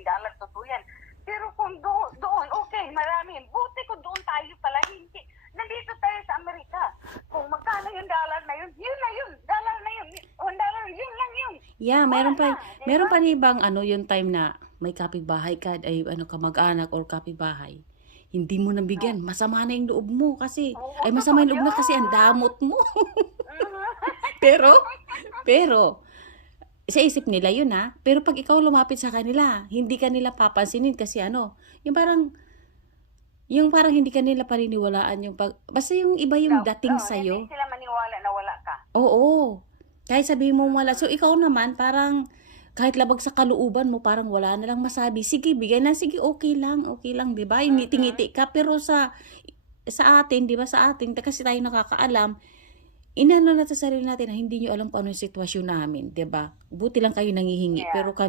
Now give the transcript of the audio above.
namin, dalag totoo yan. Pero kung doon, okay, marami. Buti ko doon tayo pala, hindi. Nandito tayo sa Amerika. Kung magkano yung dollar na yun, yun na yun. Dollar na yun. $1, yun lang yun. Yeah, meron Wala pa, na, di meron ba? pa rin bang yung time na may kapitbahay ka, ay kamag-anak or kapitbahay. Hindi mo nabigyan, masama na yung loob mo kasi, Oo, ay totoo masama yung loob na kasi ang yun. damot mo. Pero, pero, sa isip nila yun ha. Pero pag ikaw lumapit sa kanila, hindi ka nila papansinin kasi yung parang hindi ka nila paniniwalaan basta yung iba yung dating sa'yo. Hindi sila maniwala na wala ka. Oo. Kahit sabihin mo wala. So, ikaw naman, parang, kahit labag sa kalooban mo, parang wala na lang masabi. Sige, bigay na. Sige, okay lang, di ba? Yung ngiti-ngiti ka. Pero sa atin, di ba, sa atin, kasi tayo nakakaalam, inano na sa sarili natin na hindi nyo alam kung ano yung sitwasyon namin, di ba? Buti lang kayo nangihingi. Yeah. Pero kami,